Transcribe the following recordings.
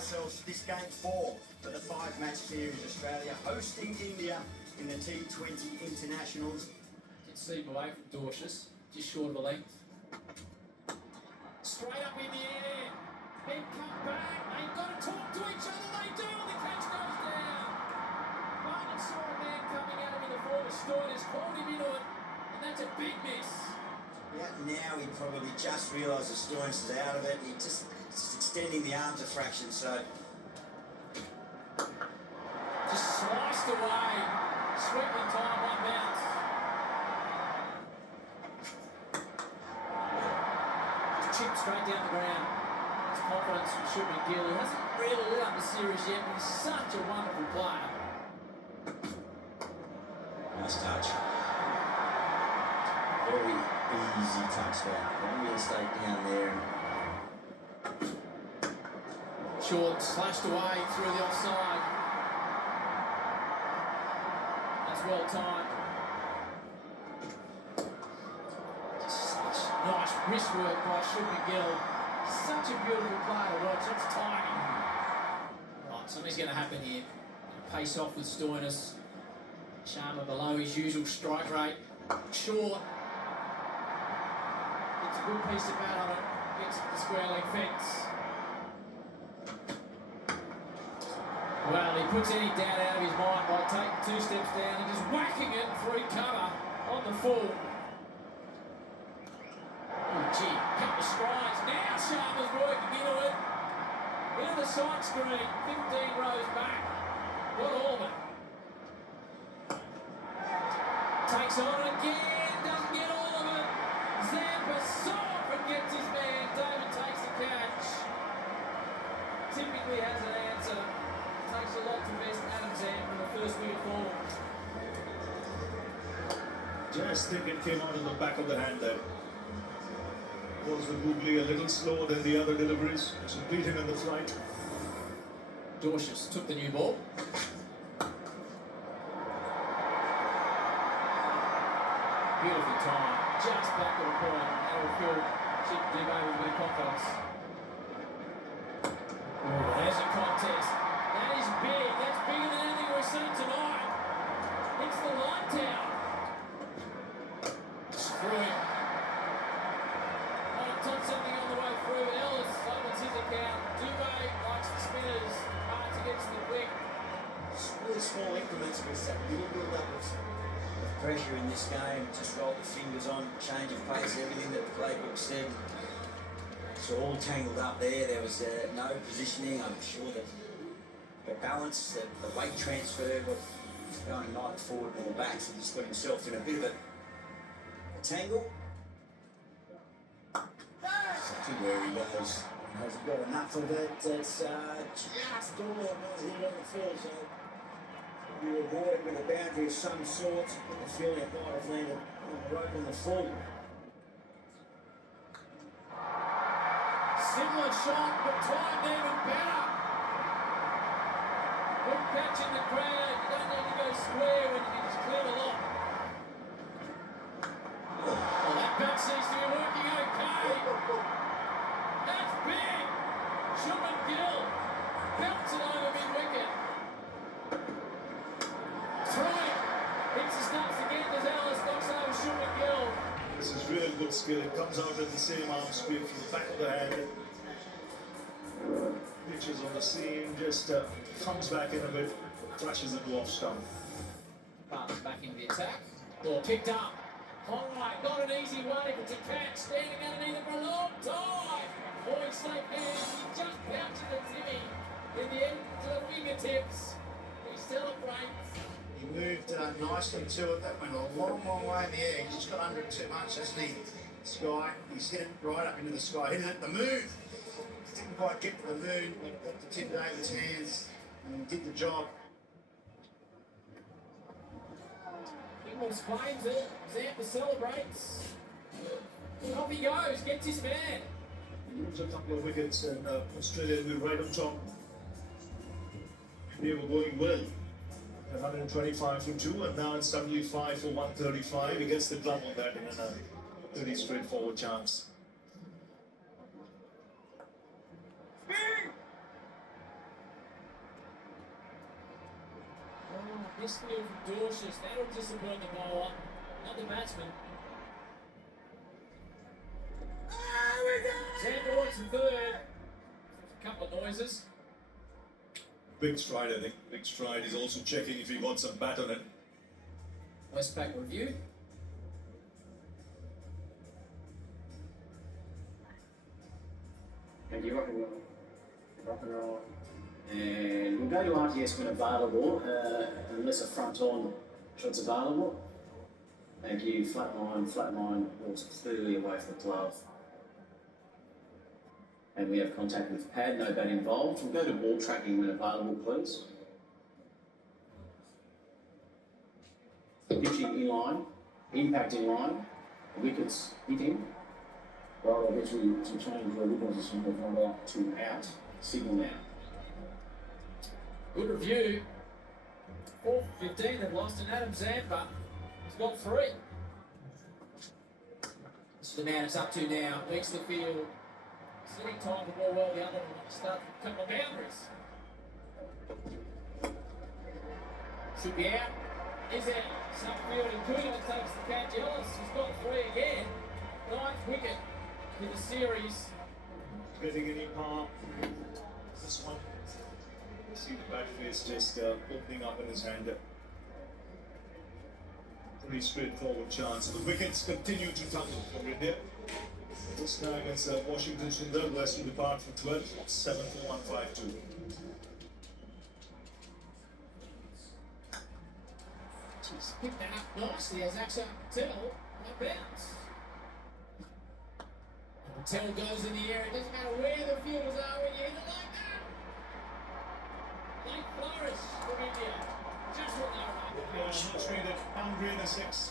ourselves to this game 4 for the 5-match series. Australia hosting India in the T20 internationals. Did seep away from Dorcius, just short of a length. Straight up in the air, then come back. They've got to talk to each other. They do, and the catch goes down. Martin saw a man coming at him in the form of Stoinis, called him into it, and that's a big miss. Yeah, now he probably just realises Stoinis is out of it, and he just extending the arms a fraction, so. Just sliced away, sweeping time, one bounce. Chip straight down the ground. His confidence should be Gill. He hasn't really lit up the series yet, but he's such a wonderful player. Nice touch. Very easy touchdown. Don't really stay down there. Short, slashed away through the offside. That's well timed. Such nice wrist work by Sean McGill. Such a beautiful play to watch. It's timing. Right, something's going to happen here. Pace off with Stoinis. Sharma below his usual strike rate. Short. It's a good piece of bat on it. Gets the square leg fence. Well, he puts any doubt out of his mind by taking 2 steps down and just whacking it free cover on the full. Oh, gee, couple of strides. Now Sharma's working into it. Into the side screen, 15 rows back. What Orban. Takes on it again, doesn't get all of it. Zampa off and gets his man. David takes the catch. Typically has an answer. Takes a lot to best Adam Zampa in the first week of form. Just think it came out of the back of the hand there. Was the googly a little slower than the other deliveries? Completing on the flight. Dorcius took the new ball. Beautiful time, just back of the point. That'll feel Chip Dib over with confidence. Oh, there's a contest. That is big. That's bigger than anything we've seen tonight. It's the line tower. Screw him. Might have done something on the way through, but Ellis opens his account. Dubé likes the spinners. Hard to get to the quick. Really small increments with that little build-up of pressure in this game. Just roll the fingers on, change of pace, everything that the playbook said. So all tangled up there. There was no positioning. I'm sure that the balance, the weight transfer, but going neither forward nor back, so he's got himself in a bit of a tangle. Exactly where he goes. Hasn't got enough of it. It's just almost here on the field, so you avoid with a boundary of some sort. The feeling it might have landed on the rope on the full. Similar shot, but timed even better. Good catch in the crowd. You don't need to go square when you can just clear a lot. Well, that bat seems to be working okay. That's big. Shuman Gill belts it over mid-wicket. Through. Hits the stumps again. There's Ellis knocks over Shuman Gill. This is real good skill. It comes out at the same arm speed from the back of the hand. Pitches on the seam, just comes back in a bit, flashes into off stump. Pass back into the attack. Ball picked up. Alright, not an easy way, but to catch, standing underneath it for a long time. Boy, safe hand, he just bounces at Timmy in the end to the fingertips. He celebrates. He moved nicely to it. That went a long, long way in the air. He's just got under it too much, hasn't he? Sky, he's hit it right up into the sky. Hit it at the moon. Didn't quite get to the moon. Got to Tim David's hands and did the job. Ingles claims it. Zampa celebrates. Off he goes, gets his man. He moves a couple of wickets and Australia will right on top. They were going well. 125 for 2 and now it's 75 for 135. He gets the glove on that in a pretty straightforward chance. Misfield from Dorsius. That'll disappoint the bowler, not the batsman. Zamboard's third. A couple of noises. Big stride, I think. Big stride. He's also checking if he got some bat on it. Westpac review. Thank you, rock and roll. Rock and roll. And we'll go to RTS when available, unless a front on shot's available. Thank you, flat line was clearly away from the glove. And we have contact with pad, no bat involved. We'll go to ball tracking when available, please. Pitching in line, impact in line, wickets hitting. Well, I guess we change the wicket position from out to out, signal now. Good review. 4-15, they've lost an Adam Zampa. He's got 3. This is the man it's up to now. Makes the field. Sitting time the ball well, the other one to start a couple of boundaries. Should be out. Is out. Subfield including it takes the catch. Ellis has got 3 again. 9th wicket for the series. Getting any palm. This one. See the bat face just opening up in his hand. Pretty straightforward chance. The wickets continue to tumble for India. This time it's Washington Sundar, less to depart for 12, 7 for 152. He's picked that up nicely as Axel Patel on bounce. And Patel goes in the air. It doesn't matter where the fielders are when you hit it like that. Late flourish from India. Just what they were after. Much needed boundary in the 6.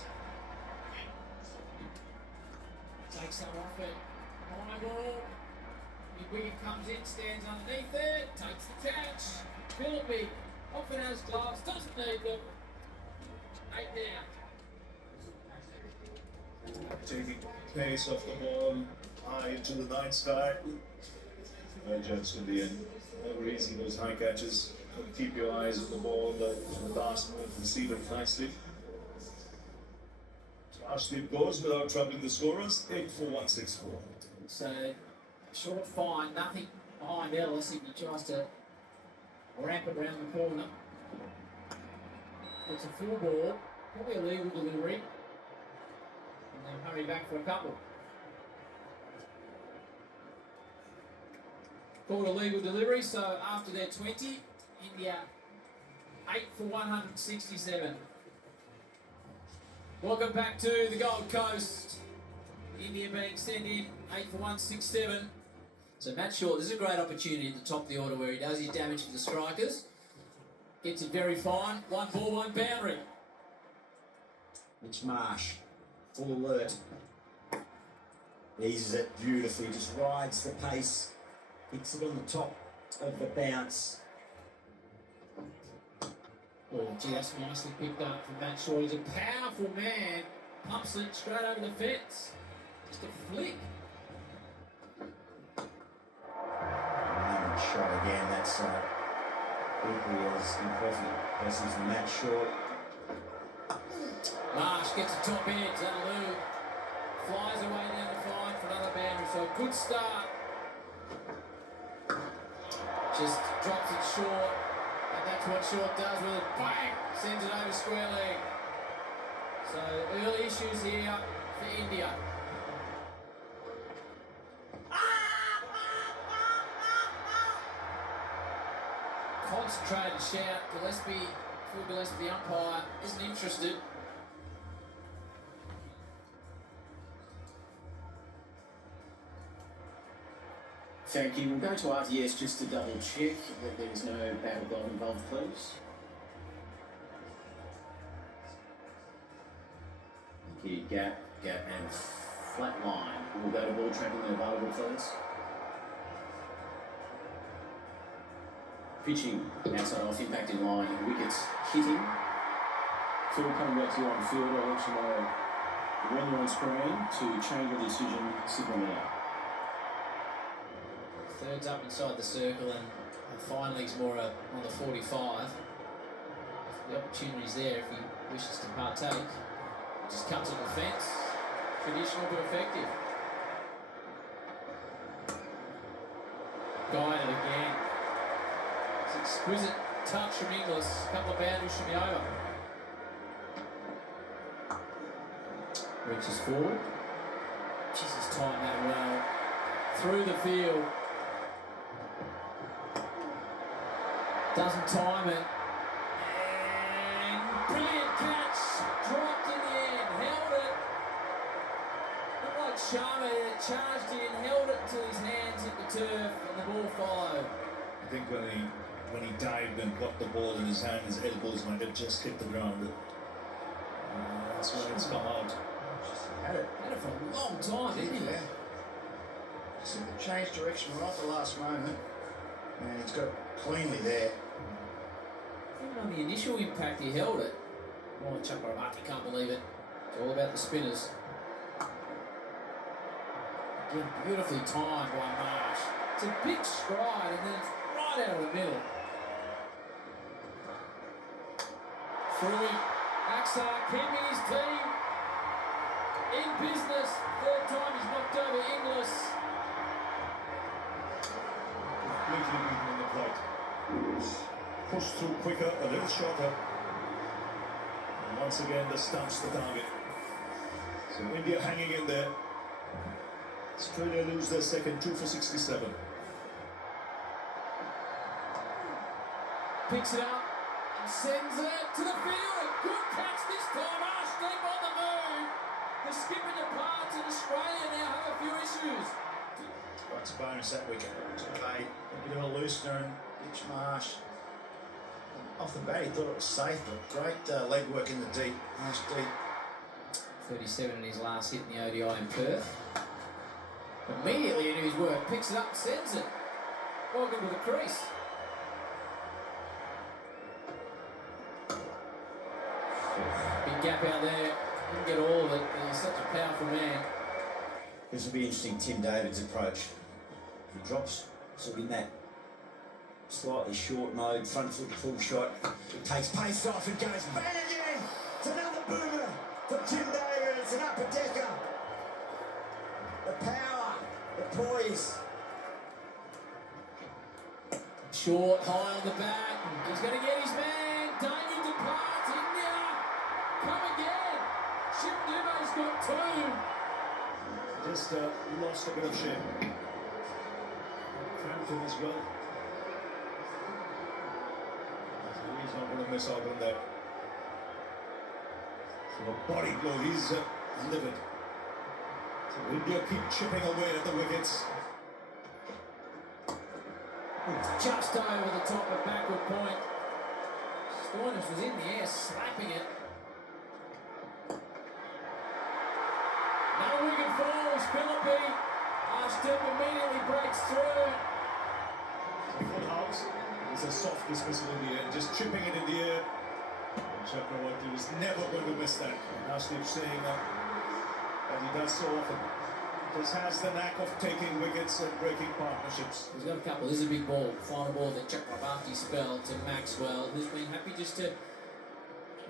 Takes that off it. High ball. Big wicket comes in, stands underneath it, takes the catch. Philippi often has gloves, doesn't need them. 8 down. Taking pace off the ball, high into the night sky. Well judged in the end. Never easy, those high catches. Got to keep your eyes on the ball, the last move, receive it nicely. Ashdeep goes without troubling the scorers, 8 for 164. So, short fine, nothing behind Ellis if he tries to ramp it around the corner. It's a full ball, probably a legal delivery. And then hurry back for a couple. Called a legal delivery, so after their 20, India 8 for 167. Welcome back to the Gold Coast. India being sent in 8 for 167. So Matt Short, this is a great opportunity at the top of the order where he does his damage for the strikers. Gets it very fine. 1 ball, 1 boundary. Mitch Marsh, full alert. Eases it beautifully, just rides the pace. Hits it on the top of the bounce. Oh, gee, that's nicely picked up from Matt Short. He's a powerful man. Pumps it straight over the fence. Just a flick. And shot again. That's equally as impressive as Matt Short. Marsh gets the top edge. That'll flies away down the fine for another boundary. So a good start. Just drops it short. And that's what Short does with it. Bang! Sends it over square leg. So early issues here for India. Concentrated shout. Gillespie, Phil Gillespie, the umpire, isn't interested. Thank you. We'll go to RTS just to double check that there's no battle glove involved, please. Thank you. Gap, and flat line. We'll go to ball tracking when available, please. Pitching outside off, impact in line, wickets hitting. Phil, coming back to you on field, I'll let you know when you're on screen to change your decision, signal now. Third's up inside the circle and finally he's more on the 45. The opportunity's there if he wishes to partake. Just cuts on the fence. Traditional but effective. Guided again. It's exquisite touch from Inglis. A couple of boundaries should be over. Reaches forward. Jesus, timed that well. Through the field. Doesn't time it. And brilliant catch. Dropped in the end. Held it. Looked like Sharma charged in, held it until his hands hit the turf and the ball followed. I think when he dived and got the ball in his hand, his elbows might have just hit the ground. That's when it's come out. Had it. Had it for a long time, didn't he? Yeah. Seemed to change direction right at the last moment. And he's got it cleanly there. Even on the initial impact, he held it. Oh, Chakravarti can't believe it. It's all about the spinners. Again, beautifully timed by Marsh. It's a big stride and then it's right out of the middle. Through him. Axar, Kemi's team. In business. Third time he's knocked over Inglis. Completely beaten in the plate. Pushed through quicker, a little shorter. And once again, the stumps the target. So India hanging in there. Australia lose their second, 2 for 67. Picks it up and sends it to the field. A good catch this time. Ash deep on the move. The skipper departs and Australia now have a few issues. That's a bonus that wicket. A bit of a loosener and Mitch Marsh. Off the bat, he thought it was safe, but great leg work in the deep. Nice deep. 37 in his last hit in the ODI in Perth. Immediately into his work, picks it up, sends it. Welcome to the crease. Big gap out there. Didn't get all of it, but he's such a powerful man. This will be interesting, Tim David's approach. If he drops sort of in that slightly short mode, front foot full shot, it takes pace off and goes bang again. It's another boomer from Tim David. It's an upper decker. The power, the poise. Short, high on the bat. He's going to get his man. Damien departs. India. Come again. Ship Dubay's got two. Just lost a bit of shape. Crampton as well. He's not going to miss out on that. So a body blow, he's livid. So India keep chipping away at the wickets. Just over the top of backward point. Stoinis was in the air, slapping it. Another wicket falls. Philippi. Arshdeep immediately breaks through. Full house. It's a soft dismissal in the air, just chipping it in the air. And Chakravarti was never going to miss that. Arshdeep saying that he does so often. Just has the knack of taking wickets and breaking partnerships. He's got a couple. This is a big ball. Final ball that Chakravarti spelled to Maxwell, who's been happy just to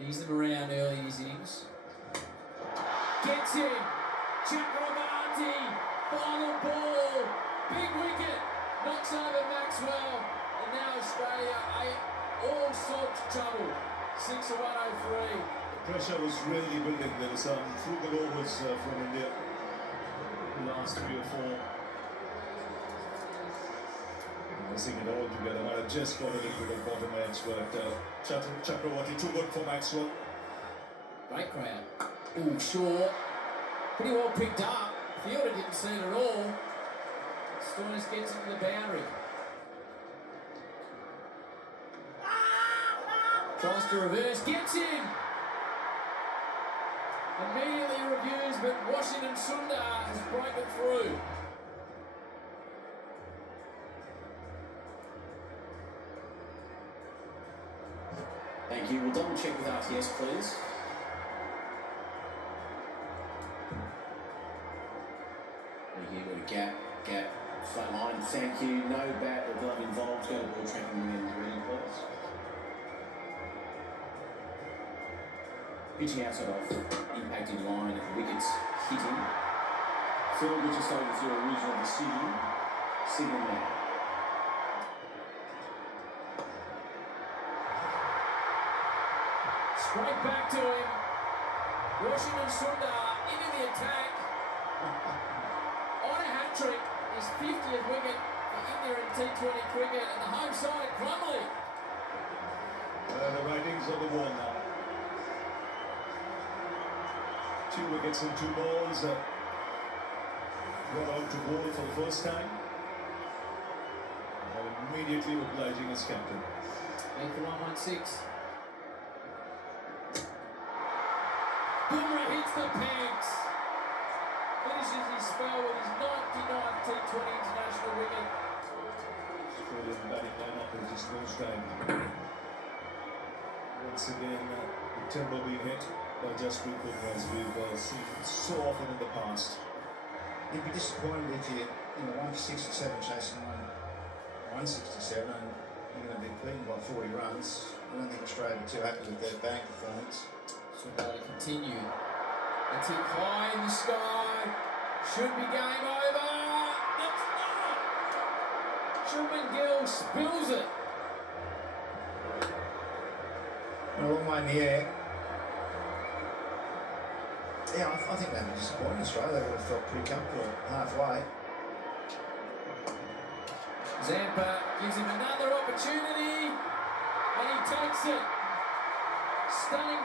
ease them around early in his innings. Gets him. Chakravarti. Final ball. Big wicket. Knocks over Maxwell. And now Australia all sorts of trouble. 6 for 103. The pressure was really building. There was some frugal overs from India. The last 3 or 4. Missing it all together. Might have just got it into the bottom edge, but Chakravarti too good for Maxwell. Great crowd. Ooh, short. Pretty well picked up. Fielder didn't see it at all. Stoinis gets into the boundary. Tries to reverse, gets him. Immediately reviews, but Washington Sundar has broken through. Thank you. We'll double check with RTS, please. Thank you. Got a gap, flat line. Thank you. No bat or glove involved. Go to ball tracking and reading, please. Pitching outside off, impacting line, wickets hitting. Fielder just overthrew a regional decision. Signal man. Straight back to him. Washington Sundar into the attack. On a hat-trick, his 50th wicket for India in T20 cricket, and the home side at Crumley. The writing's on the wall now. 2 wickets and 2 balls. Brought out to bowl for the first time. And immediately obliging his captain. Make the 116. Boomer hits the pegs. Finishes his spell with his 99th T20 international wicket. Australian batting lineup is just no time. Once again, the timber being hit by Jasprit Bumrah, as we've seen so often in the past. You'd be disappointed if you're 167 chasing 167 and you're going to be beaten by 40 runs. I don't think Australia are too happy with their batting performance. Sundar to continue. It's hit high in the sky. Should be game over. It's not. Shubman Gill spills it. A long way in the air. Yeah, I think they'd be disappointed. Australia, they would have felt pretty comfortable halfway. Zampa gives him another opportunity, and he takes it. Stunning